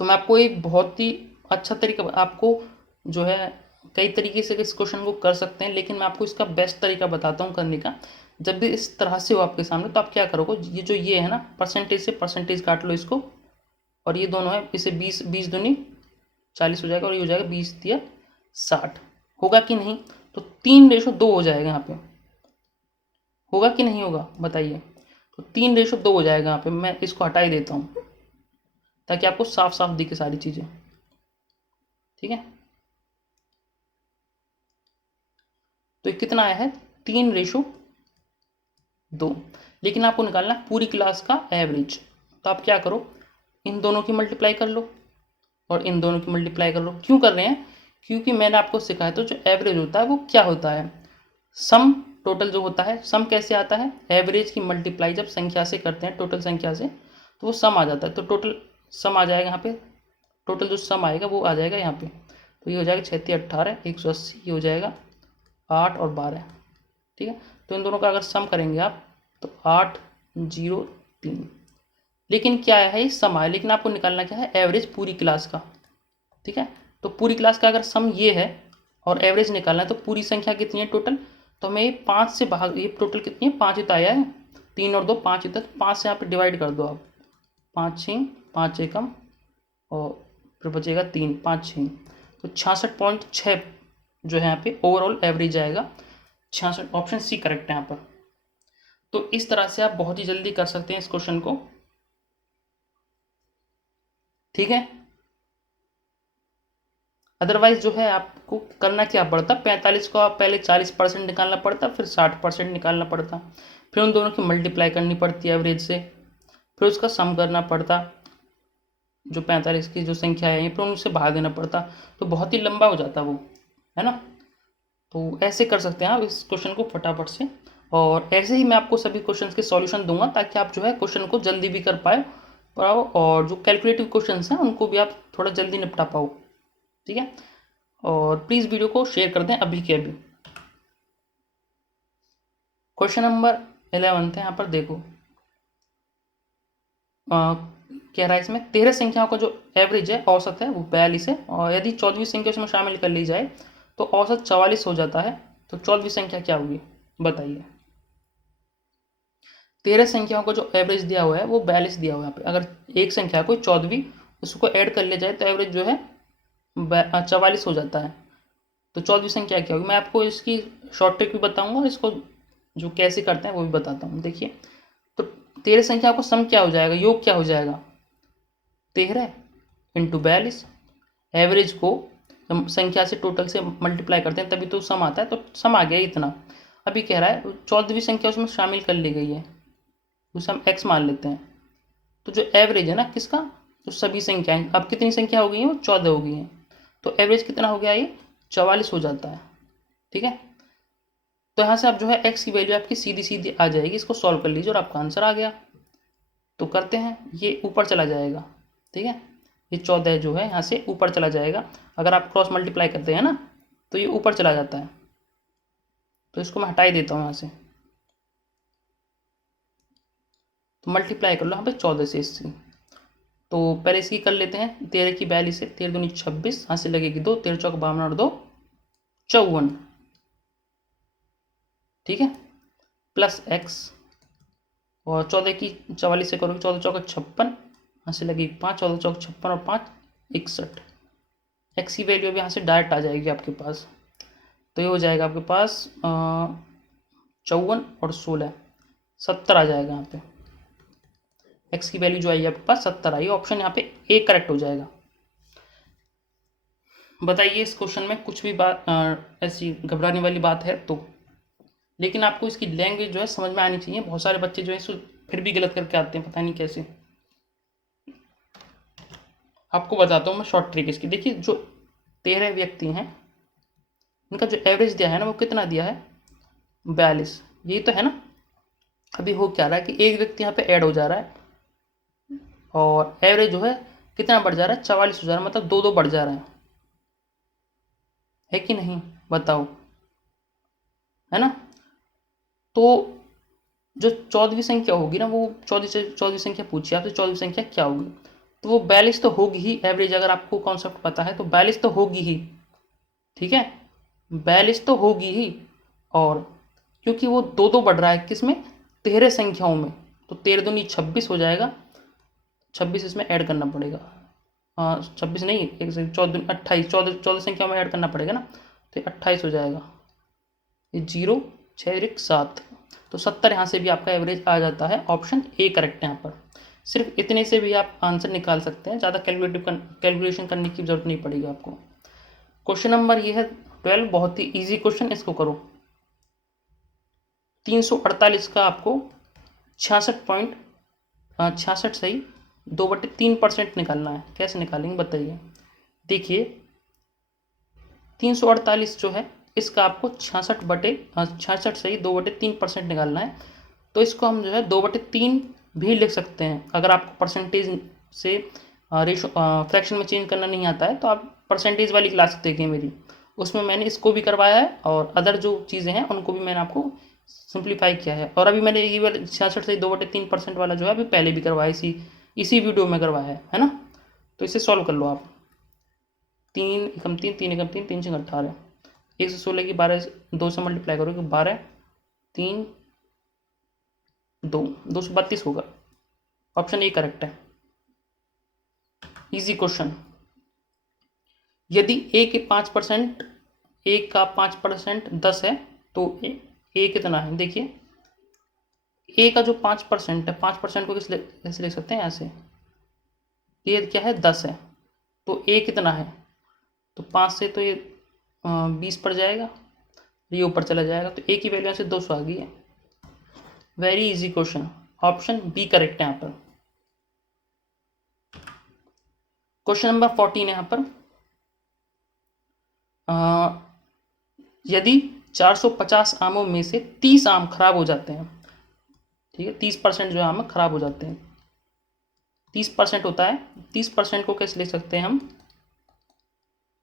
तो मैं आपको एक बहुत ही अच्छा तरीका, आपको जो है कई तरीके से इस क्वेश्चन को कर सकते हैं, लेकिन मैं आपको इसका बेस्ट तरीका बताता हूँ करने का। जब भी इस तरह से हो आपके सामने, तो आप क्या करोगे, ये है ना, परसेंटेज से परसेंटेज काट लो इसको, और ये दोनों है, इसे 20 20 दूनी 40 हो जाएगा, और ये हो जाएगा 20 दिया 60, होगा कि नहीं। तो 3:2 हो जाएगा यहाँ पे, होगा कि नहीं होगा बताइए। तो 3:2 हो जाएगा यहाँ पे, मैं इसको हटा ही देता हूँ ताकि आपको साफ साफ दिखे सारी चीज़ें, ठीक है। तो ये कितना आया है, 3:2, लेकिन आपको निकालना है पूरी क्लास का एवरेज। तो आप क्या करो, इन दोनों की मल्टीप्लाई कर लो और इन दोनों की मल्टीप्लाई कर लो। क्यों कर रहे हैं, क्योंकि मैंने आपको सिखाया तो जो एवरेज होता है वो क्या होता है, सम, टोटल जो होता है। सम कैसे आता है, एवरेज की मल्टीप्लाई जब संख्या से करते हैं, टोटल संख्या से, तो वो सम आ जाता है। तो टोटल सम आ जाएगा यहाँ पे, टोटल जो सम आएगा वो आ जाएगा यहाँ पे। तो ये हो जाएगा 36 18 180, ये हो जाएगा 8 और 12, ठीक है। तो इन दोनों का अगर सम करेंगे आप तो 803, लेकिन क्या है, ये सम आया, लेकिन आपको निकालना क्या है, एवरेज पूरी क्लास का, ठीक है। तो पूरी क्लास का अगर सम ये है और एवरेज निकालना है, तो पूरी संख्या कितनी है टोटल, तो हमें 5 से भाग, ये टोटल कितनी है, 5 ही तो आया है, 3 और 2 5 ही था, 5 से यहाँ पे डिवाइड कर दो आप, 5 6 5 एकम, और फिर बचेगा 3 5 6, तो 66.6 जो है यहाँ पे ओवरऑल एवरेज आएगा। 66, ऑप्शन सी करेक्ट है यहाँ पर। तो इस तरह से आप बहुत ही जल्दी कर सकते हैं इस क्वेश्चन को, ठीक है। अदरवाइज जो है आपको करना क्या पड़ता, 45 को आप पहले 40% निकालना पड़ता, फिर 60% निकालना पड़ता, फिर उन दोनों की मल्टीप्लाई करनी पड़ती है एवरेज से, फिर उसका सम करना पड़ता, जो 45 की जो संख्या है फिर उनसे भाग देना पड़ता, तो बहुत ही लंबा हो जाता वो, है ना। तो ऐसे कर सकते हैं आप इस क्वेश्चन को फटाफट से, और ऐसे ही मैं आपको सभी क्वेश्चन के सॉल्यूशन दूंगा ताकि आप जो है क्वेश्चन को जल्दी भी कर पाओ, और जो कैलकुलेटिव क्वेश्चन हैं उनको भी आप थोड़ा जल्दी निपटा पाओ, ठीक है। और प्लीज़ वीडियो को शेयर कर दें अभी के अभी। क्वेश्चन नंबर 11 है, यहाँ पर देखो कह रहा है इसमें 13 संख्याओं का जो एवरेज है, औसत है, वो 42 है, और यदि 14वीं संख्या उसमें शामिल कर ली जाए तो औसत 44 हो जाता है। तो 14वीं संख्या क्या होगी, बताइए। 13 संख्याओं का जो एवरेज दिया हुआ है वो 42 दिया हुआ है यहाँ पे। अगर एक संख्या कोई 14वीं, उसको ऐड कर लिया जाए तो एवरेज जो है 44 हो जाता है। तो 14वीं संख्या क्या होगी, मैं आपको इसकी शॉर्ट ट्रिक भी बताऊंगा और इसको जो कैसे करते हैं वो भी बताता हूँ। देखिए, तो 13 संख्या का सम क्या हो जाएगा, योग क्या हो जाएगा, 13 इंटू 42, एवरेज को हम संख्या से टोटल से मल्टीप्लाई करते हैं तभी तो सम आता है, तो सम आ गया इतना। अभी कह रहा है 14वीं संख्या उसमें शामिल कर ली गई है, उसे हम x मान लेते हैं। तो जो एवरेज है ना किसका, जो सभी संख्याएं, अब कितनी संख्या हो गई है, वो 14 हो गई हैं, तो एवरेज कितना हो गया, ये 44 हो जाता है, ठीक है। तो यहाँ से आप जो है x की वैल्यू आपकी सीधी सीधी आ जाएगी, इसको सॉल्व कर लीजिए और आपका आंसर आ गया। तो करते हैं, ये ऊपर चला जाएगा, ठीक है, ये 14 जो है यहाँ से ऊपर चला जाएगा, अगर आप क्रॉस मल्टीप्लाई करते हैं ना तो ये ऊपर चला जाता है, तो इसको मैं हटा ही देता हूँ यहाँ से। तो मल्टीप्लाई कर लो यहाँ पे 14 से इससे, तो पहले इसकी कर लेते हैं, 13 की 42 है, 13 दूनी 26, यहाँ से लगेगी 2, 13 चौक 52 और 2 54, ठीक है, प्लस x, और 14 की 44 से करोगे, 14 चौक 56, यहाँ से लगेगी 5, 14 चौक 56 और 5 61, एक्स की वैल्यू अब यहाँ से डायरेक्ट आ जाएगी आपके पास, तो ये हो जाएगा आपके पास 54 और 16, 70 आ जाएगा यहाँ पे। एक्स की वैल्यू जो आई आपके पास 70 आई, ऑप्शन यहाँ पे ए करेक्ट हो जाएगा। बताइए इस क्वेश्चन में कुछ भी बात ऐसी घबराने वाली बात है तो, लेकिन आपको इसकी लैंग्वेज जो है समझ में आनी चाहिए। बहुत सारे बच्चे जो है इसको फिर भी गलत करके आते हैं, पता नहीं कैसे। आपको बताता हूँ मैं शॉर्ट ट्रिक इसकी। देखिए जो 13 व्यक्ति हैं इनका जो एवरेज दिया है ना वो कितना दिया है, 42, यही तो है ना। अभी हो क्या रहा है कि एक व्यक्ति यहाँ पे ऐड हो जा रहा है और एवरेज जो है कितना बढ़ जा रहा है, 44 हो जा रहा है, मतलब 2 बढ़ जा रहा है कि नहीं, बताओ, है ना। तो जो 14वीं संख्या होगी ना, वो 14वीं संख्या पूछी आपसे, 14वीं संख्या क्या होगी, तो वो 42 तो होगी ही एवरेज। अगर आपको कॉन्सेप्ट पता है तो 42 तो होगी ही, ठीक है, 42 तो होगी ही। और क्योंकि वो 2 बढ़ रहा है किसमें, 13 संख्याओं में, तो 13 दूनी 26 हो जाएगा, 26 इसमें ऐड करना पड़ेगा। हाँ 26 नहीं, 14 28, 14 संख्या में ऐड करना पड़ेगा ना, तो 28 हो जाएगा। ये 0 6 7, तो 70 यहाँ से भी आपका एवरेज आ जाता है। ऑप्शन ए करेक्ट है यहाँ पर। सिर्फ इतने से भी आप आंसर निकाल सकते हैं, ज़्यादा कैलकुलेशन करने की जरूरत नहीं पड़ेगी आपको। क्वेश्चन नंबर ये है 12, बहुत ही ईजी क्वेश्चन, इसको करो। 348 का आपको 66 सही 2/3% निकालना है। कैसे निकालेंगे बताइए। देखिए 348 जो है इसका आपको 66 सही 2/3% निकालना है। तो इसको हम जो है 2/3 भी लिख सकते हैं। अगर आपको परसेंटेज से रेशो फ्रैक्शन में चेंज करना नहीं आता है तो आप परसेंटेज वाली क्लास देखिए मेरी, उसमें मैंने इसको भी करवाया है और अदर जो चीज़ें हैं उनको भी मैंने आपको सिंप्लीफाई किया है। और अभी मैंने ये वाला 66 से 2/3% वाला जो है अभी पहले भी करवाया, इसी वीडियो में करवाया है ना। तो इसे सॉल्व कर लो आप। 3 एकम 3, 3 एकम 3, 3 6 18, 116 की 12 2 से मल्टीप्लाई करोगे 12 3 2 232 होगा। ऑप्शन ए करेक्ट है। Easy question. यदि ए के 5%, ए का 5% 10 है तो ए कितना है। देखिए ए का जो 5% है, 5% को कैसे लिख सकते हैं, ऐसे, ये क्या है 10 है, तो ए कितना है, तो 5 से तो ये 20 पड़ जाएगा, ये ऊपर चला जाएगा, तो ए की वैल्यू यहाँ से 200 आ गई है। Very easy question, option B correct है यहाँ पर। क्वेश्चन नंबर 14 है यहाँ पर। यदि 450 आमों में से 30 आम खराब हो जाते हैं, ठीक है, 30% जो आम खराब हो जाते हैं, 30% होता है, 30% को कैसे लिख सकते हैं हम,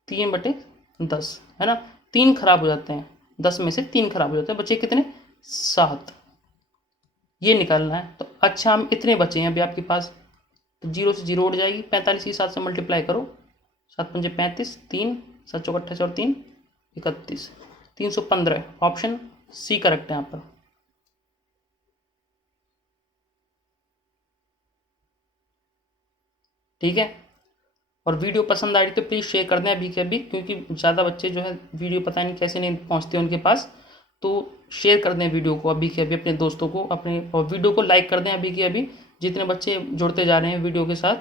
3/10, है ना। 3 खराब हो जाते हैं, 10 में से 3 खराब हो जाते हैं, बचे कितने, 7, ये निकालना है। तो अच्छा हम इतने बचे हैं अभी आपके पास, तो 0 से 0 उड़ जाएगी, 45 की 7 से मल्टीप्लाई करो, 7 पंजे 35, 3 7 चौक 28 और 3 31, 315। ऑप्शन सी करेक्ट है यहाँ पर। ठीक है, और वीडियो पसंद आ रही तो प्लीज़ शेयर कर दें अभी के अभी, क्योंकि ज़्यादा बच्चे जो है वीडियो पता नहीं कैसे नहीं पहुँचते उनके पास, तो शेयर कर दें वीडियो को अभी के अभी अपने दोस्तों को, अपने, और वीडियो को लाइक कर दें अभी के अभी, जितने बच्चे जुड़ते जा रहे हैं वीडियो के साथ,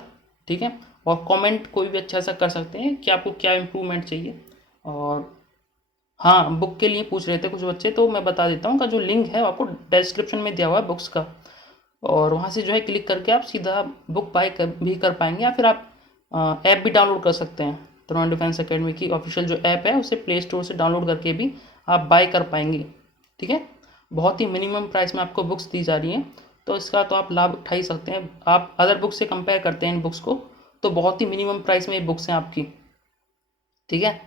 ठीक है। और कमेंट कोई भी अच्छा सा कर सकते हैं कि आपको क्या इम्प्रूवमेंट चाहिए। और हाँ, बुक के लिए पूछ रहे थे कुछ बच्चे, तो मैं बता देता हूँ का जो लिंक है आपको डिस्क्रिप्शन में दिया हुआ है बुक्स का, और वहाँ से जो है क्लिक करके आप सीधा बुक बाय भी कर पाएंगे, या फिर आप ऐप भी डाउनलोड कर सकते हैं। तरुण डिफेंस एकेडमी की ऑफिशियल जो ऐप है उसे प्ले स्टोर से डाउनलोड करके भी आप बाय कर पाएंगे, ठीक है। बहुत ही मिनिमम प्राइस में आपको बुक्स दी जा रही हैं, तो इसका तो आप लाभ उठा ही सकते हैं। आप अदर बुक्स से कंपेयर करते हैं इन बुक्स को, तो बहुत ही मिनिमम प्राइस में ये बुक्स हैं आपकी, ठीक है।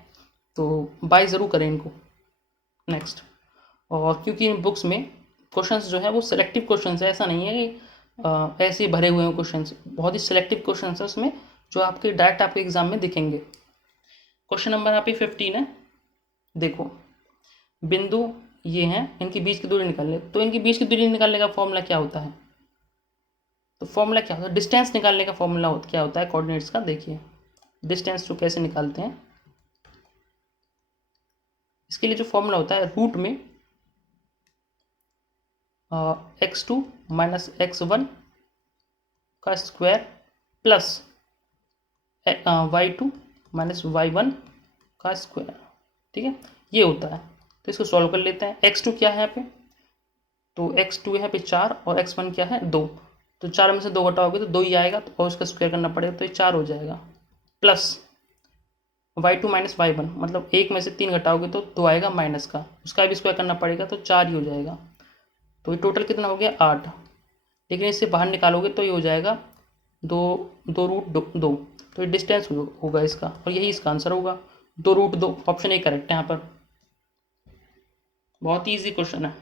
तो बाय ज़रूर करें इनको। नेक्स्ट, और क्योंकि इन बुक्स में क्वेश्चंस जो है वो सिलेक्टिव क्वेश्चंस है, ऐसा नहीं है कि ऐसे भरे हुए हैं क्वेश्चंस, बहुत ही सिलेक्टिव क्वेश्चंस है उसमें जो आपके डायरेक्ट आपके एग्जाम में दिखेंगे। क्वेश्चन नंबर आप 15 है। देखो बिंदु ये हैं, इनके बीच की दूरी निकालने, तो इनके बीच की दूरी निकालने का फॉर्मूला क्या होता है, तो फॉर्मूला क्या होता है, डिस्टेंस निकालने का फॉर्मूला क्या होता है कोऑर्डिनेट्स का। देखिए डिस्टेंस तो कैसे निकालते हैं, के लिए जो फॉर्मूला होता है रूट में x2 माइनस x1 का square plus y2 minus y1 का स्क्वायर, ठीक है, ये होता है। तो इसको सॉल्व कर लेते हैं। x2 क्या है यहाँ पे, तो x2 यहाँ पे 4 और x1 क्या है 2, तो 4 में से 2 घटाओगे तो 2 ही आएगा, तो और उसका स्क्वायर करना पड़ेगा तो ये 4 हो जाएगा, प्लस y2 माइनस y1 मतलब 1 में से 3 घटाओगे तो 2 आएगा माइनस का, उसका भी स्क्वायर करना पड़ेगा तो 4 ही हो जाएगा। तो ये टोटल कितना हो गया 8, लेकिन इससे बाहर निकालोगे तो ये हो जाएगा 2√2, तो ये डिस्टेंस होगा इसका, और यही इसका आंसर होगा 2√2। ऑप्शन ए करेक्ट है यहाँ पर। बहुत ही ईजी क्वेश्चन है।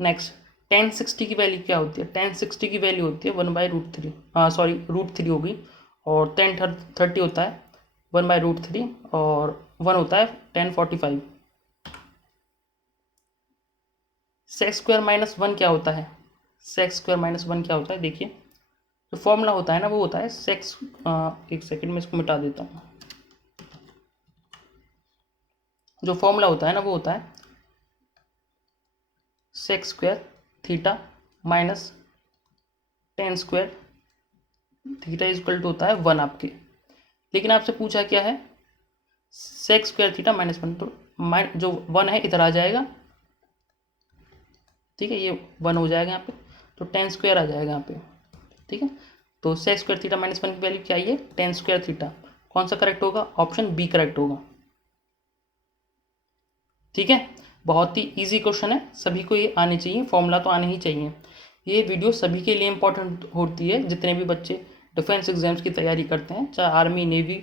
नेक्स्ट, tan 60 की वैल्यू क्या होती है। tan 60 की वैल्यू होती है 1/√3, सॉरी √3 होगी, और tan 30 होता है 1/√3, और 1 होता है tan 45। सेक्स स्क्वायर माइनस 1 क्या होता है, सेक्स स्क्वायर माइनस 1 क्या होता है, देखिए जो फॉर्मूला होता है ना वो होता है सेक्स, एक सेकंड में इसको मिटा देता हूँ। जो फॉर्मूला होता है ना वो होता है sec square theta minus tan square theta is equal to होता है 1 आपके। लेकिन आपसे पूछा क्या है सेक्स स्क्वायर थीटा माइनस 1, तो जो 1 है इधर आ जाएगा, ठीक है, ये 1 हो जाएगा यहाँ पे, तो टेन स्क्वायर आ जाएगा यहाँ पे, ठीक है। तो सेक्स स्क्वायर थीटा माइनस 1 की वैल्यू क्या है, टेन स्क्वायर थीटा। कौन सा करेक्ट होगा, ऑप्शन बी करेक्ट होगा, ठीक है। बहुत ही इजी क्वेश्चन है, सभी को ये आने चाहिए, फॉर्मूला तो आने ही चाहिए। ये वीडियो सभी के लिए इंपॉर्टेंट होती है, जितने भी बच्चे डिफेंस एग्जाम्स की तैयारी करते हैं, चाहे आर्मी, नेवी,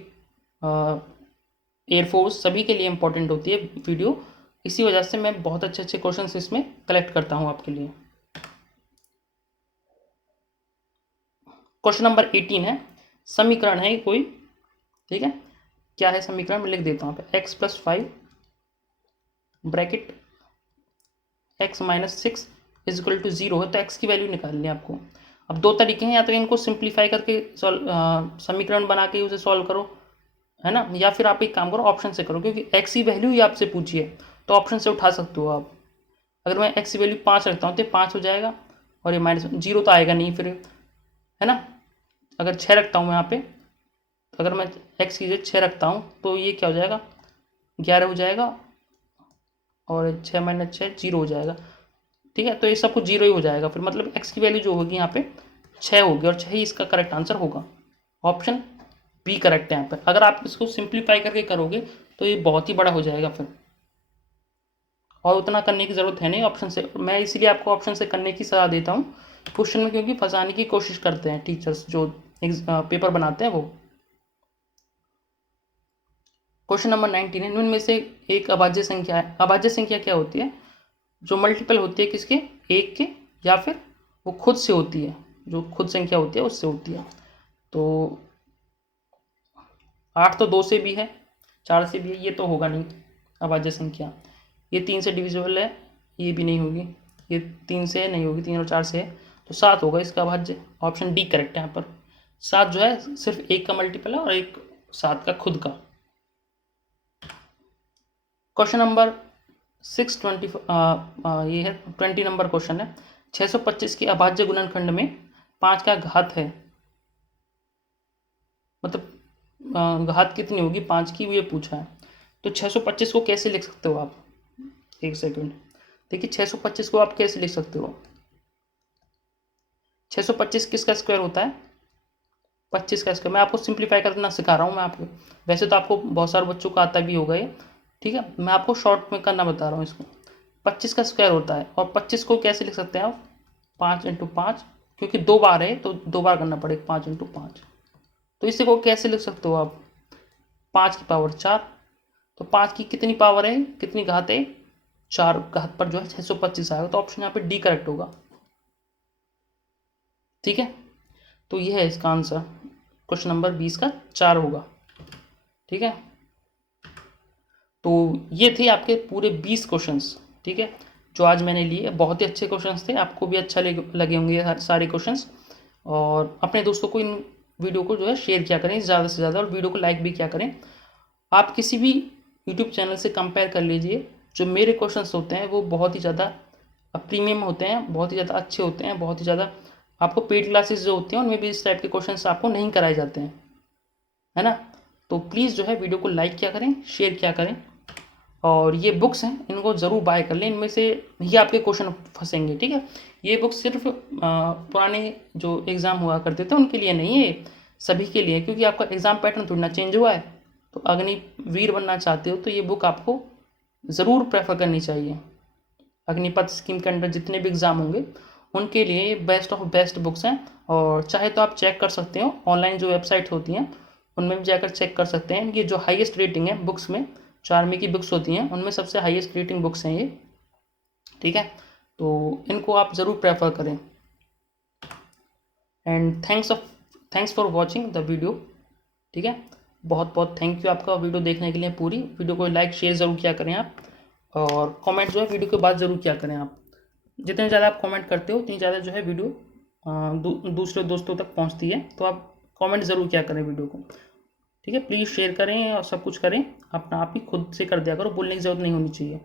एयरफोर्स, सभी के लिए इंपॉर्टेंट होती है वीडियो। इसी वजह से मैं बहुत अच्छे अच्छे क्वेश्चन इसमें कलेक्ट करता हूँ आपके लिए। क्वेश्चन नंबर 18 है, समीकरण है कोई, ठीक है, क्या है समीकरण, मैं लिख देता हूँ x + 5 bracket x - 6 is equal to 0 है, तो x की वैल्यू निकालनी है आपको। अब दो तरीके हैं, या तो इनको सिंप्लीफाई करके समीकरण बना के उसे सॉल्व करो, है ना, या फिर आप एक काम करो ऑप्शन से करो, क्योंकि x की वैल्यू ही आपसे पूछी है तो ऑप्शन से उठा सकते हो आप। अगर मैं x की वैल्यू 5 रखता हूँ तो 5 हो जाएगा, और ये -0 तो आएगा नहीं फिर, है ना। अगर 6 रखता हूँ मैं यहाँ पे, तो अगर मैं x की जगह 6 रखता हूँ तो ये क्या हो जाएगा 11 हो जाएगा, और 6 - 6 0 हो जाएगा, ठीक है। तो ये सब कुछ 0 ही हो जाएगा फिर, मतलब x की वैल्यू जो होगी यहाँ पे 6 होगी, और 6 ही इसका करेक्ट आंसर होगा। ऑप्शन बी करेक्ट है यहाँ पर। अगर आप इसको सिंप्लीफाई करके करोगे तो ये बहुत ही बड़ा हो जाएगा फिर, और उतना करने की ज़रूरत है नहीं ऑप्शन से। मैं इसीलिए आपको ऑप्शन से करने की सलाह देता हूँ क्वेश्चन में, क्योंकि फंसाने की कोशिश करते हैं टीचर्स जो पेपर बनाते हैं वो। क्वेश्चन नंबर 19 है, निम्न में से एक अभाज्य संख्या है। अभाज्य संख्या क्या होती है, जो मल्टीपल होती है किसके, एक के, या फिर वो खुद से होती है, जो खुद संख्या होती है उससे होती है। तो 8 तो 2 से भी है, 4 से भी है, ये तो होगा नहीं अभाज्य संख्या। ये 3 से डिविजिबल है, ये भी नहीं होगी, ये 3 से नहीं होगी, 3 और 4 से है, तो 7 होगा इसका अभाज्य। ऑप्शन डी करेक्ट है यहाँ पर। 7 जो है सिर्फ एक का मल्टीपल है, और एक 7 का खुद का। क्वेश्चन नंबर 620 ये है 20 नंबर क्वेश्चन है। 625 के अभाज्य गुणनखंड में 5 का घात है, मतलब घात कितनी होगी 5 की, ये पूछा है। तो 625 को कैसे लिख सकते हो आप, एक सेकंड देखिए, 625 को आप कैसे लिख सकते हो। 625 किसका स्क्वायर होता है, 25 का स्क्वायर। मैं आपको सिंप्लीफाई करना सिखा रहा हूँ मैं आपको, वैसे तो आपको बहुत सारे बच्चों को आता भी होगा ये, ठीक है, मैं आपको शॉर्ट में करना बता रहा हूँ इसको। 25 का स्क्वायर होता है, और 25 को कैसे लिख सकते हैं आप, 5 × 5, क्योंकि 2 बार है तो 2 बार करना पड़ेगा, 5 × 5। तो इसे को कैसे लिख सकते हो आप, 5 की पावर 4, तो 5 की कितनी पावर है, कितनी घात है, 4 घात पर जो है 625 आएगा, तो ऑप्शन यहाँ पे डी करेक्ट होगा, ठीक है। तो ये है इसका आंसर, क्वेश्चन नंबर 20 का 4 होगा, ठीक है। तो ये थे आपके पूरे 20 क्वेश्चंस, ठीक है, जो आज मैंने लिए। बहुत ही अच्छे क्वेश्चंस थे, आपको भी अच्छा लगे होंगे ये सारे क्वेश्चंस। और अपने दोस्तों को इन वीडियो को जो है शेयर किया करें ज़्यादा से ज़्यादा, और वीडियो को लाइक भी किया करें। आप किसी भी यूट्यूब चैनल से कंपेयर कर लीजिए। जो मेरे क्वेश्चंस होते हैं वो बहुत ही ज़्यादा प्रीमियम होते हैं, बहुत ही ज़्यादा अच्छे होते हैं, बहुत ही ज़्यादा आपको पेड क्लासेस जो होती हैं उनमें भी इस टाइप के क्वेश्चंस आपको नहीं कराए जाते हैं, है ना। तो प्लीज़ जो है वीडियो को लाइक किया करें, शेयर किया करें, और ये बुक्स हैं इनको ज़रूर बाय कर लें, इनमें से ही आपके क्वेश्चन फंसेंगे, ठीक है। ये बुक्स सिर्फ पुराने जो एग्ज़ाम हुआ करते थे उनके लिए नहीं है, सभी के लिए, क्योंकि आपका एग्ज़ाम पैटर्न थोड़ी ना चेंज हुआ है। तो अग्निवीर बनना चाहते हो तो ये बुक आपको ज़रूर प्रेफर करनी चाहिए। अग्निपथ स्कीम के अंडर जितने भी एग्ज़ाम होंगे उनके लिए बेस्ट ऑफ बेस्ट बुक्स हैं। और चाहे तो आप चेक कर सकते हो, ऑनलाइन जो वेबसाइट होती हैं उनमें भी जाकर चेक कर सकते हैं। इनकी जो हाईएस्ट रेटिंग है बुक्स में, 4 की बुक्स होती हैं उनमें सबसे हाईएस्ट रेटिंग बुक्स हैं ये, ठीक है। तो इनको आप ज़रूर प्रेफर करें। And thanks for watching the video, ठीक है। बहुत बहुत थैंक यू आपका वीडियो देखने के लिए। पूरी वीडियो को लाइक शेयर ज़रूर किया करें आप, और कमेंट जो है वीडियो के बाद ज़रूर किया करें आप। जितने ज़्यादा आप कमेंट करते हो उतनी ज़्यादा जो है वीडियो दूसरे दोस्तों तक पहुंचती है। तो आप कमेंट ज़रूर किया करें वीडियो को, ठीक है। प्लीज़ शेयर करें और सब कुछ करें, अपना आप ही खुद से कर दिया करो, बोलने की ज़रूरत नहीं होनी चाहिए।